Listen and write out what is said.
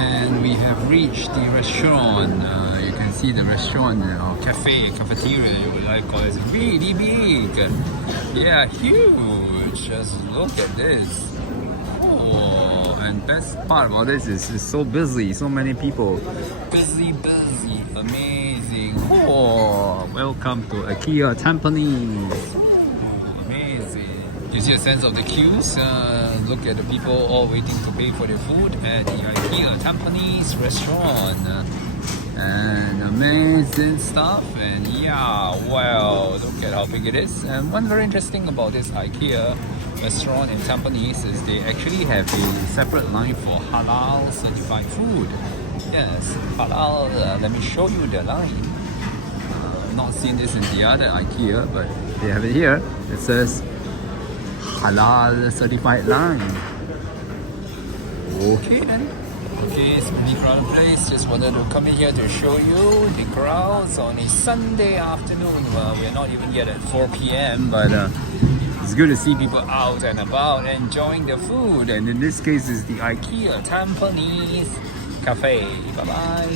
And we have reached the restaurant. You can see the restaurant or cafeteria, you would like call it. It's really big. Yeah, huge. Just look at this. Oh, and best part about this is it's so busy, so many people. Busy, amazing. Oh, welcome to IKEA Tampines. Oh, amazing. You see a sense of the queues. Look at the people all waiting to pay for their food at the IKEA Tampines restaurant. And amazing stuff. And yeah, wow, look at how big it is. And one very interesting about this IKEA restaurant in Tampines is they actually have a separate line for halal certified food. Yes, halal. Let me show you the line. I've not seen this in the other IKEA, but they have it here. It says halal certified line. Okay then. Okay, it's a pretty crowded place. Just wanted to come in here to show you the crowds on a Sunday afternoon. Well, we're not even yet at 4 p.m. but it's good to see people out and about enjoying the food. And in this case, it's the IKEA Tampines Cafe. Bye bye.